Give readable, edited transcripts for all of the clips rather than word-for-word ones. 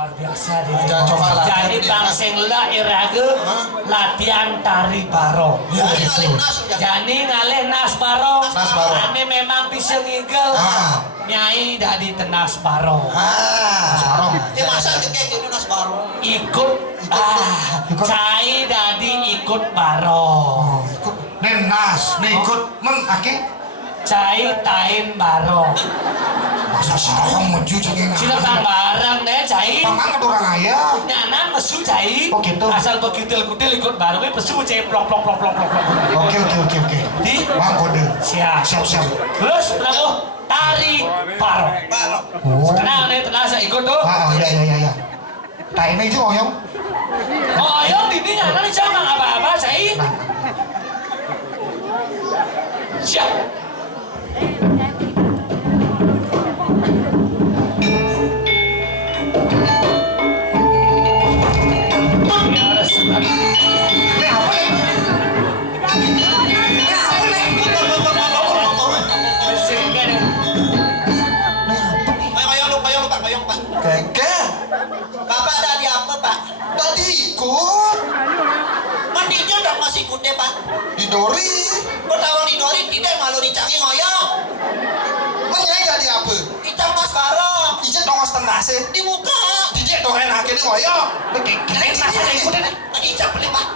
luar biasa deh. Coba Jadi pangsing lah irage latihan tari barong. Ya, Jadi ngalih nas barong. Nas barong. Ini memang bisa ngigel. Nyai dari tenas barong. Nas barong. Ya masa kayak gini nas barong. Ikut cai dari ikut barong. Ikut nenas, ikut men ake. Cai tain barong. Masa sarong menuju cengeng. Sila tang barang deh cai. Pangan ada orang ayah. Nyanan mesu cai. Oh, gitu. Asal begitu-kutil ikut barengnya pesu cai plok. Oke. Di Bang kode. siap. Terus berapa? Tari barong. Oh. Kenal nih tenasa ikut tuh. Iya. Tak ini juga oyong. Oh yang ini nyanan jangan apa-apa cai. Siap. Ini apa nih? Bayang Pak. Keke. Bapak tadi apa Pak? Tadi ikut. Mandinya udah masih ikut deh Pak. Didori. Bertawang di Dori tidak malu dicangi ngoyong. Menyai jadi apa? Icang mas barong. Ijek dong mas tenase. Di muka. Ijek dong enak ini ngoyong. Kirain nasa ikutin. Tadi icang beli Pak.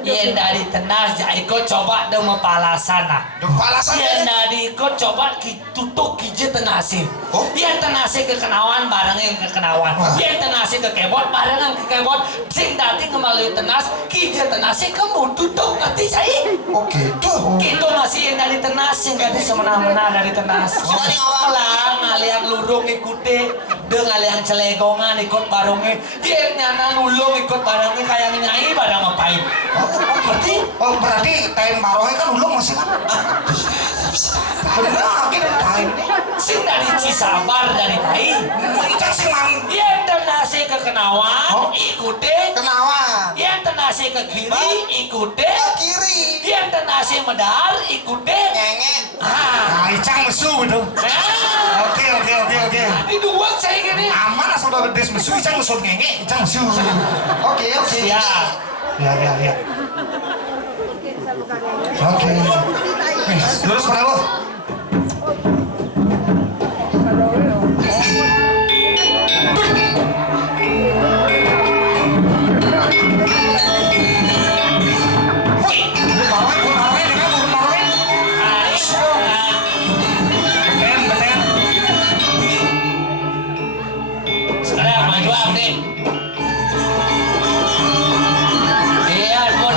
Yang dari tenas ya ikut coba dong mepalasana. Palasan Yang dari ikut coba tutup kije tenasi. Oh. Yang tenasi ke kenawan bareng yang ke kenawan. Yang tenasi ke kebot bareng yang ke kebot. Sing tadi ngemalui tenas kije tenasi kamu tutup nanti saya. Oh gitu. Gitu masih yang dari tenas yang ganti semena-mena dari tenas. Dari awal. Lah ngalian lurung ikuti, deng ngalian celegongan ikut barengnya. Dia nyana lulung ikut barengnya kayak nyai barang ngapain? Berarti Oh berarti tain barongnya kan ulung masih kan? Bener kita tain nih. sing dari Cisabar dari Tai. Ikan sih mang. Yang tenasi ke Kenawan ikuti. Kenawan. Yang tenasi ke kiri ikuti. Ke kiri. Yang tenasi medar ikuti. Nyenget. Nah icang mesu gitu. Oke. Di dua saya gini. Aman asal bawa des mesu icang mesu ngenge icang mesu. Oke. Ya. Ya. Oke. Lurus mana lo? Sekarang maju abdi. Iya, buat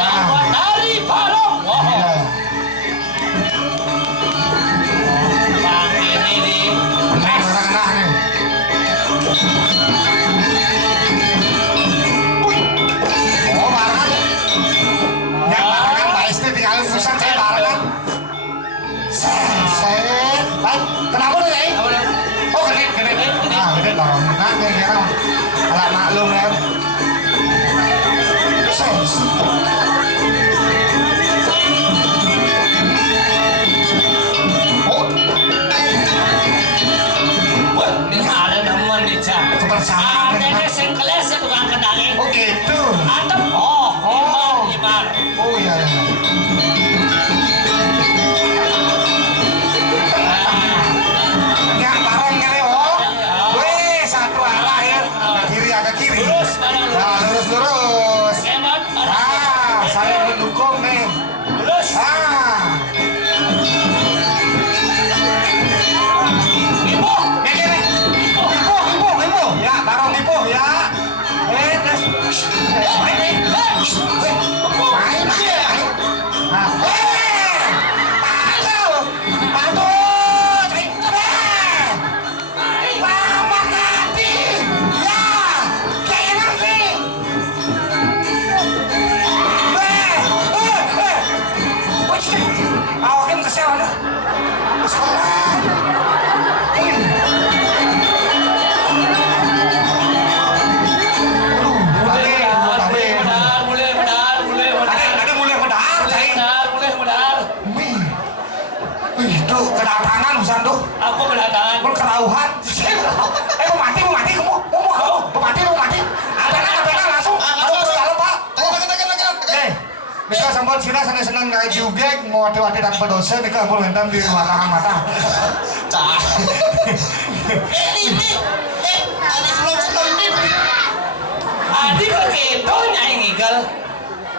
dari Barong. Wow. Bang ini di Orang-orang nih. Oh barengan. Yang barengan Pak Isti tinggalin pusat saya barengan. Set. Kenapa lu ya? Oh genit. Ah genit dong. Nah kira ala maklum ya. Set. Oh Wah, ini ada teman nih, Cak. kebersamaan. Adanya singkeles ya tukang kendali. Oh gitu. Antem. Iman. Oh iya. Ya bareng kan ya oh. Weh satu arah ya. Ke kiri. Lurus, bareng lurus. Nah lurus. Kemot, bareng. Saling mendukung nih. Lurus. Ibu. Ya gini. Ibu. Ya bareng ibu ya. Terus. Main nih. Main. Nah. Kedatangan Busan tuh. Aku kedatangan. Kerauhan. Mau mati kamu. Bupati. Ada langsung. Aduh, terus dalam Pak. Oke. Nika sampun sina seneng ngaji juga mau wati dan pedosa nika ampun enten di mata. Cah. Ini. Ada sebelum ini. Adi kok gitu nyai ngigal.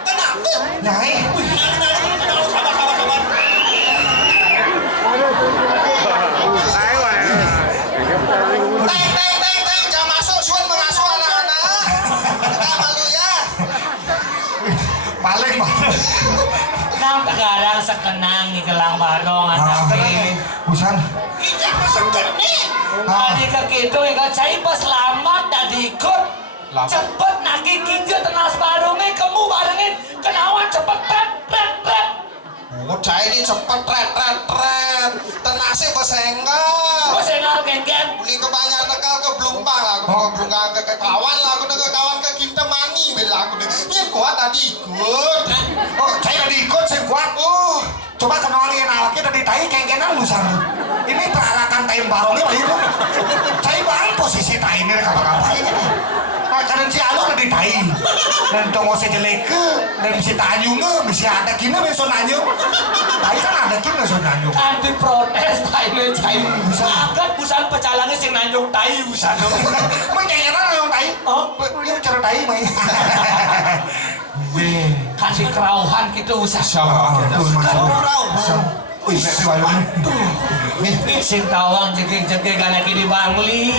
Kenapa? Nyai. Sabar. Teng, jangan masuk, Suan mengasuh anak-anak. Kita malu ya. Paling. Nang tagarang sekenang ngigelang barong anake. Busan. Ijak masuk nih. Adi kok gitu ngigal cai pas selamat tadi ikut. Cepet naki kinjo tenas barongnya kamu barengin kenawan cepet tret. Oh, cah ini cepet tret. Tenasnya besengal. Kok sengal geng-geng? Beli kebanyakan nekal ke Blumbang lah, aku ke Blumbang ke kawan lah, aku ke kawan ke Kintamani, bela aku deh. Ini kuat tadi ikut. Oh, saya tadi ikut, saya kuat. Coba kenalin awaknya tadi tai kengkenan lusan. Ini peralatan tai barongnya Pak Ibu. Saya bang posisi tai ini kapal-kapal ini. Nah, karena si Alu tadi tai. Dan tunggu saya jelek dan si Tanjung bisa ada kini besok Tanjung. Tai kan ada kini besok Tanjung. Kan diprotes tai le cai. Agak busan pecalangnya sing nanjung tai busan. Kengkenan nanjung tai. Oh, dia bicara tai Mai. Kasih kerauhan gitu usah. Wih, nek wae. Sing tawang jegek-jegek anak ini bangli.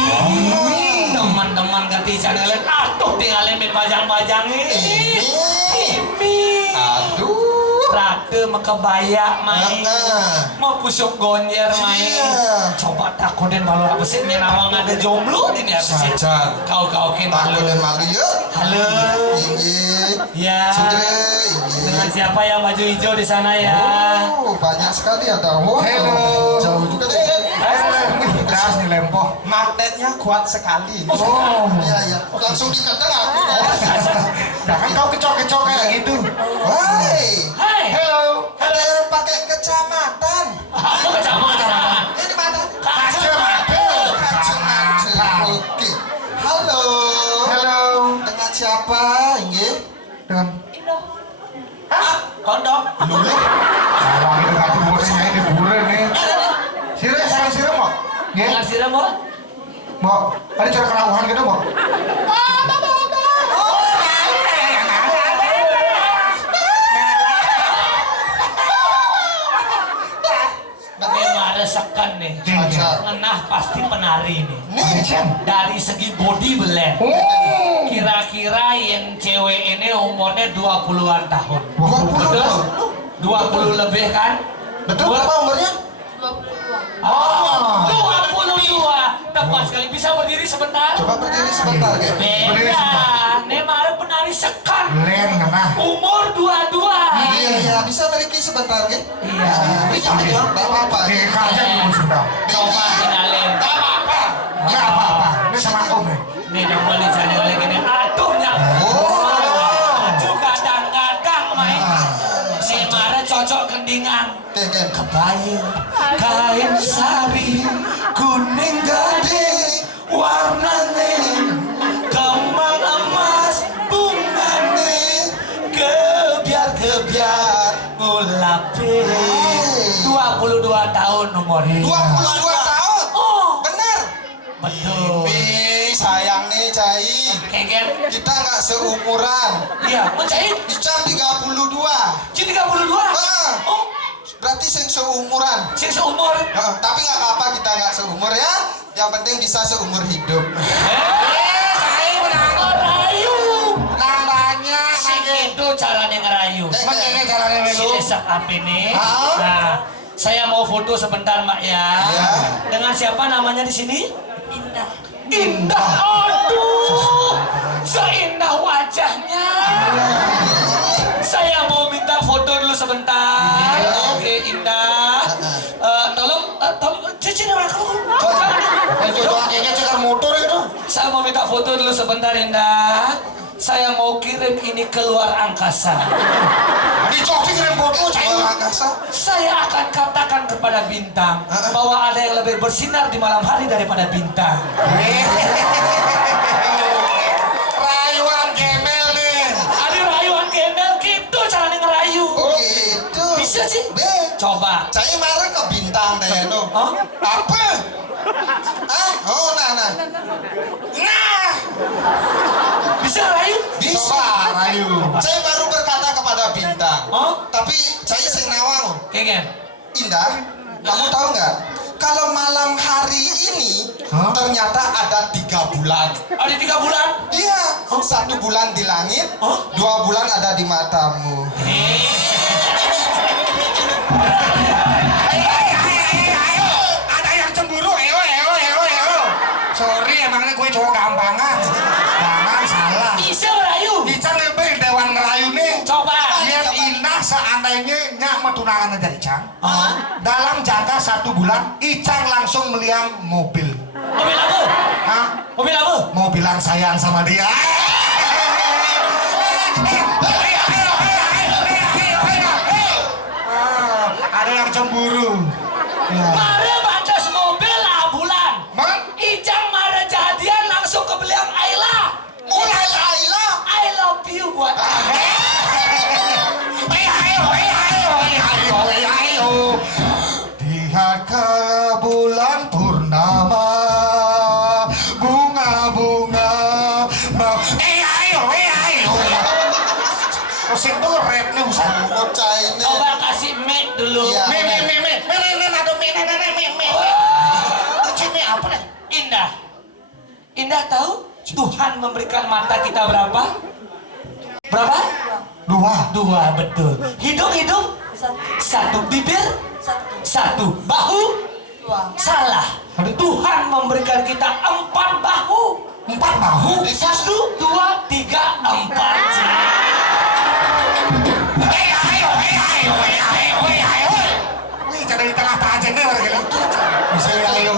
Teman-teman ganti channel atuh tinggalin main pajang-pajangin. Ini. Aduh. Rake makebaya main. Mau pusuk gonjer main. Iya. Coba takutin balon apa sih nih nawang ada jomblo ini apa sih? Saja. Kau kin Takut dan malu ya. Halo. Ini. Ya. Dengan siapa yang baju hijau di sana ya? Oh, banyak sekali ada. Oh, Halo. jauh juga. Das nih lempoh. Magnetnya kuat sekali. Oh. Iya. Langsung diketeng aku. Nah kan kau kecok-kecok kayak gitu. Hai. Hai. Halo. Ada yang pakai kecamatan. Aku kecamatan. Ini mana? Kacamata. Oke. Halo. Halo. Dengan siapa? Inggih. Dengan Kondok. Lulu. kalau gitu kata burennya ini buren nih. Sirem mau? Dengan Nggih. siram mau? Mau. Ada cara kerauhan gitu mau? Memang resekan nih. Ngenah pasti penari nih. Dari segi body blend. Kira-kira yang cewek ini umurnya 20-an tahun. 20 Betul? tahun. 20 lebih kan? Betul berapa umurnya? Oh, 22. Tepat sekali. Bisa berdiri sebentar? Coba berdiri sebentar, Ge. Beda. Nemar penari sekan. Len ngena. Umur 22. Iya, bisa beriki sebentar, Ge. Iya. Bisa, Ge. Enggak apa-apa. Nih kerja dulu sudah. Coba kenalin. Enggak apa-apa. Nggak apa-apa. Ini sama om nih. Nih dong boleh jadi oleh gini. Aduhnya. Juga kadang-kadang main. Nemar cocok kendingan. Ge. Kain sari kuning gading warnane kembang emas bungane kebiar ngulape 22 tahun umurnya 22 tahun. Oh Benar. betul Sayang nih, Cai. keken Kita nggak seumuran. iya mencair Icam 32. jadi 32 oh Berarti seumuran. sing seumur Tapi nggak apa-apa kita nggak seumur ya. Yang penting bisa seumur hidup. ngerayu Nambahnya. sing itu caranya ngerayu Makanya caranya si melu. Esak apa ini? Hah? Nah, saya mau foto sebentar, Mbak ya. Iya. Dengan siapa namanya di sini? Indah. Indah. Aduh, seindah wajahnya. Saya mau minta foto dulu sebentar. Oke, Indah. Tolong, cici nama kamu. Itu doang kayaknya cekar motor gitu. Saya mau minta foto dulu sebentar, Indah. Saya mau kirim ini keluar angkasa. Di coki keren foto cai. Angkasa. Saya akan katakan kepada bintang bahwa ada yang lebih bersinar di malam hari daripada bintang. Coba. Saya marah ke bintang deh no. Oh? Apa? Ah, oh nah. Bisa rayu? Bisa. Ayo. Saya baru berkata kepada bintang. Oh? Tapi saya sing nawang. Kengen. Indah, kamu tahu nggak? Kalau malam hari ini Hah? ternyata ada 3 bulan. Ada 3 bulan? Iya, 1 bulan di langit, Oh? 2 bulan ada di matamu. Ada yang cemburu, sorry, emangnya gue cowok gampangan. Jangan salah. Bisa rayu? Icang lebih dewan ngerayu nih. Coba. Lihat Indah seandainya nyak mau tunangan aja Icang. Hah? Dalam jangka 1 bulan, Icang langsung melihat mobil. Mobil apa? Hah? Mobil apa? Mau bilang sayang sama dia. Ada yang cemburu. Ya. Mare batas mobil bulan. Mang? Ijang mare jadian langsung ke beliau Ayla. Mulai Laila, I love you buat Lihat ke bulan purnama, bunga-bunga mau. Sing tuh rap nih usah. China. Coba kasih mic dulu. Iya. Apa deh? Indah. Indah tahu Tuhan memberikan mata kita berapa? Berapa? 2 betul. Hidung 1, bibir 1, bahu 2. salah. Tuhan memberikan kita 4 bahu. 4 bahu. 1, 2, 3, 4. Wih, jadi di tengah tajen deh warga. Bisa ayo.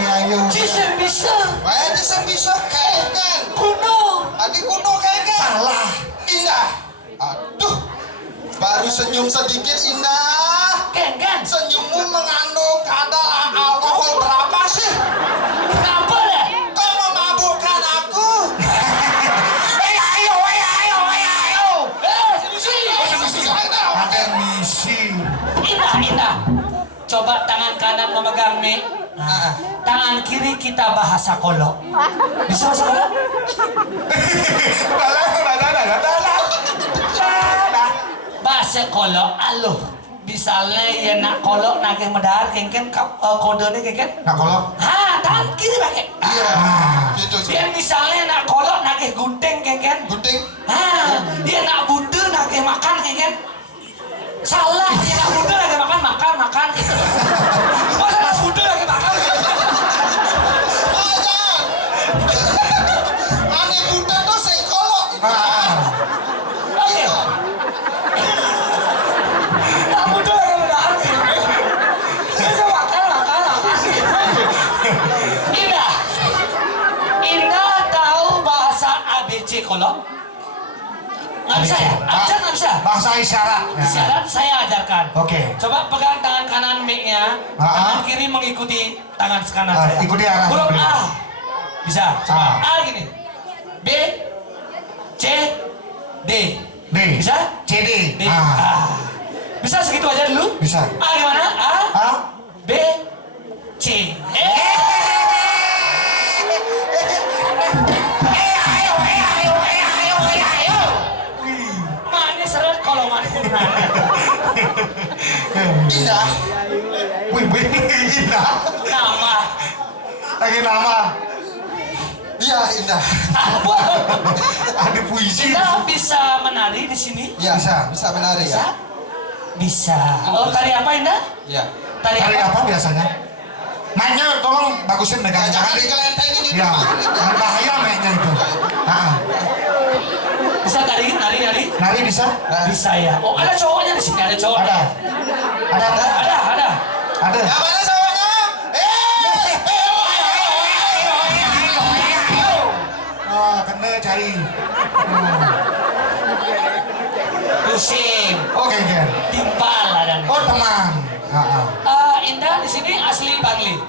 Bisa. Wah, bisa kayak kan. Kuno. Adik kuno kayak kan. Salah. Indah. Aduh. Baru senyum sedikit Indah. Kan. Senyummu mengandung kadar alkohol berapa sih? Kenapa deh? Kau memabukkan aku. Ada misi. Indah. Coba tangan kanan memegang mic. Tangan kiri kita bahasa kolok. Bisa bahasa kolok? Bahasa kolok, aluh. Misalnya ya nak kolok nak yang medar, kengken kodenya kengken. Nah kalau Tangan kiri pakai. Iya. Gitu sih. Dia misalnya nak kolok nak gunting kengken. Gunting. Dia nak bude nak makan kengken. Salah, dia nak bude lagi makan gitu. Masa nak bude lagi makan? Jangan. Aneh Buddha tuh sekolok. Oke. Nak bude lagi medar. Dia makan. Indah tahu bahasa ABC kolok? Nggak bisa ya? Nggak bisa. bahasa isyarat. Isyarat saya ajarkan. Oke. Coba pegang tangan kanan mic-nya, tangan kiri mengikuti tangan kanan saya. Ikuti arah. Huruf A. Bisa. Coba A. A gini. B, C, D. D. Bisa? CD. D. A. Bisa segitu aja dulu? Bisa. A gimana? A, A. B, C. Manis seret kalau manis benar. Indah. Wih, Indah. Nama. Lagi nama. Iya Indah. Apa? Ada puisi. Kita bisa menari di sini? Iya, Bisa. bisa menari Bisa? ya. Bisa. Oh, tari apa Indah? Iya. Tari Tari apa? apa biasanya? Mainnya tolong bagusin megang Jangan tangan. dikelentengin ini. Ya, Pak. bahaya mainnya itu. Bisa tari? Nari? Nari bisa? Bisa ya. Oh, ada cowoknya di sini, ada cowok. Ada. Ada. Ada. Ada. Yang mana cowoknya? Oh, kena cari. Pusing. Oke, oke. Timpal ada nih. Oh, teman. Indah di sini asli Bangli.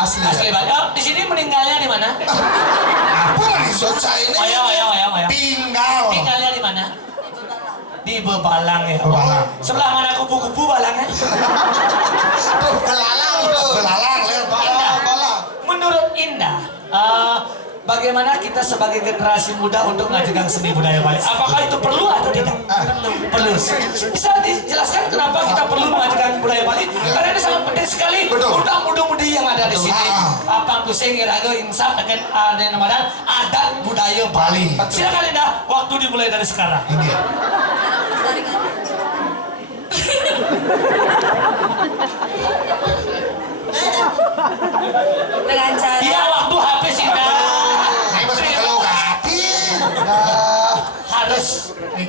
Asli. Asli Bangli. Oh, di sini meninggalnya di mana? Apa nih? Susah ini. Ayo. Tinggal. Tinggalnya di mana? di Bebalang ya. Bebalang. Sebelah mana kubu-kubu balangnya? Tuh, belalang tuh. Belalang, lihat. Balang. Menurut Indah, bagaimana kita sebagai generasi muda untuk mengajarkan seni budaya Bali? Apakah itu perlu atau tidak? Perlu. Bisa dijelaskan kenapa kita perlu mengajarkan budaya Bali? Karena ini sangat penting sekali. Betul. Muda-mudi yang ada di Betul. sini. Apang kusing irago insaf dengan ada namadan adat budaya Bali. Bali. Silakan Indah, waktu dimulai dari sekarang. Ini. Dengan cara Iya, waktu habis Indah. Ini masih kalau hati.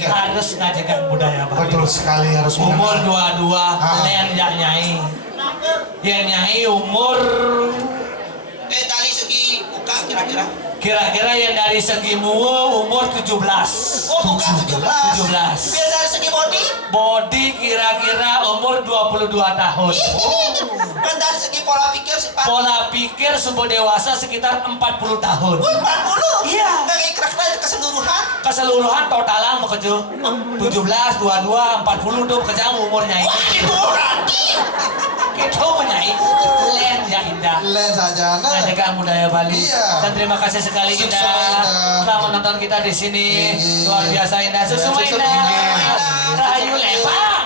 Harus ngajarkan budaya Bali. Betul sekali harus Umur mengenal. 22, len ya nyai. Yang nyai umur Dari segi muka kira-kira. kira-kira yang dari segi muo umur 17. Oh, muka 17. 17. Biar dari segi body. Body kira-kira umur 22 tahun. Dan dari segi pola pikir sifat. Pola pikir sebuah dewasa sekitar 40 tahun. 40. Iya. Dari kira-kira keseluruhan. Keseluruhan totalan mau keju 17, 22, 40 tuh kerjaan umurnya Wah, itu. itu berarti. Itu menyai len ya Indah. Len saja. Nah. Ngajarkan budaya Bali. Iya. Dan terima kasih sekali Sukses, Indah Indah. telah menonton kita di sini. Iya. Luar biasa Indah. Susu Sukses, Indah. Indah. Rahayu lepang.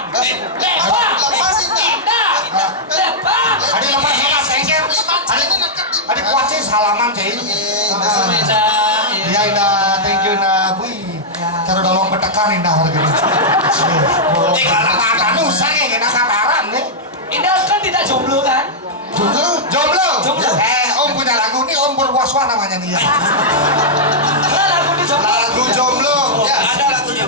Lepang. Lepas, Indah. Indah. Lepang. Adik lepas kengker. Adik kuat sih salaman sih. Susu Indah. Iya Indah, thank you Indah. Wih, cara dolong bertekan Indah harganya. Karena kata nusa kayak gini kataran nih. Indah kan tidak jomblo kan? Jomblo. Jomblo. Om punya lagu nih, Om Purwaswa namanya nih ya. Nah, lagu di jomblo. Lagu jomblo. Ya, ada lagunya.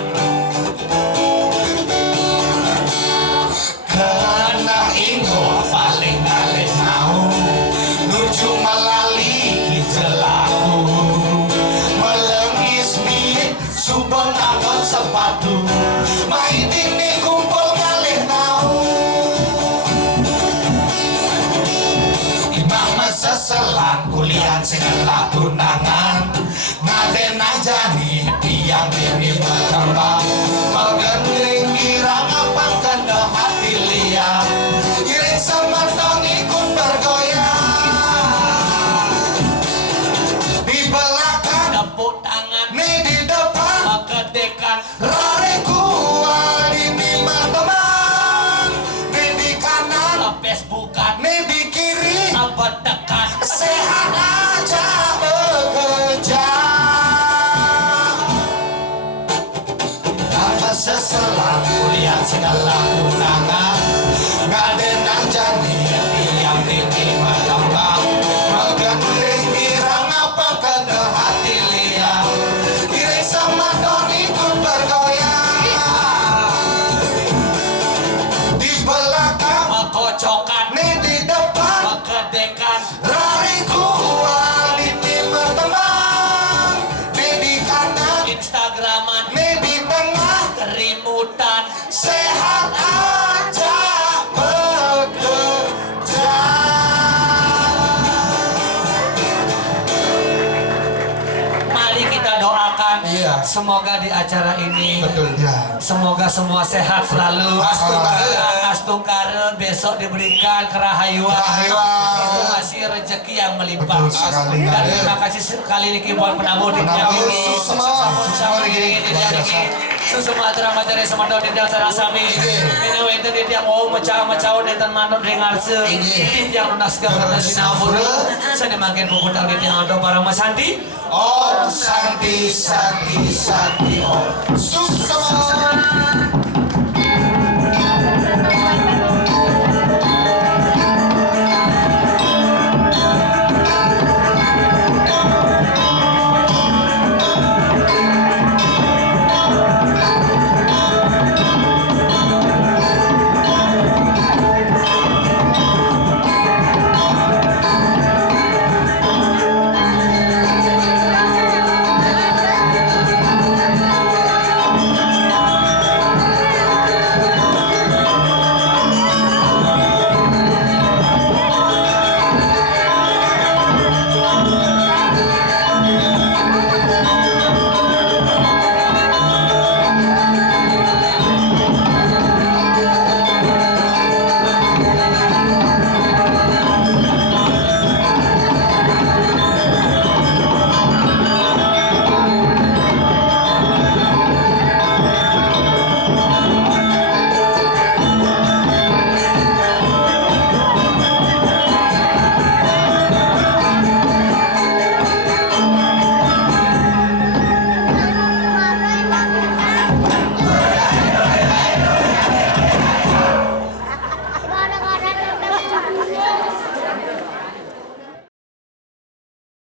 Karena Ingo paling ngalih mau nuju melali kijelaku melengis mi subeng angon sepatu main ini kumpul ngalih mau imam seselan kuliah segala tunangan ngaden aja nih tiang diri berkembang menggending kirang apa kena hati liat iring sementong ikut bergoyang di belakang Tepuk tangan. nih di depan Kedekan. rare kual ini teman nih di kanan Lapes bukan. nih di kiri Apa tekan. sehat aja bekerja apa seselang kuliah segala undangan nggak ada nang jadi yang diterima kembang menggending kirang apa kena hati liat iring sama don ikut bergoyang di belakang Mekocokan. nih di depan Kedekan. Rari kual ini berteman nih di kanan Instagraman. nih di tengah Rimutan. sehat aja bekerja Mari kita doakan. Iya. Semoga di acara ini. Betul. ya Semoga semua sehat selalu. Astungkara. Astungkara besok diberikan kerahayuan. Kerahayuan. Itu masih rezeki yang melimpah. Betul sekali. Dan terima kasih sekali lagi buat penabuh di Penabuh, ini. semua lagi. Sumatera materi semado di dalam sami. Ini wente di yang mau macam-macam dan manut dengarse. Yang lunas gambar sinabur. Saya makin puputang di yang ada para Mas Santi. Om Santi Santi Santi Om Sukses.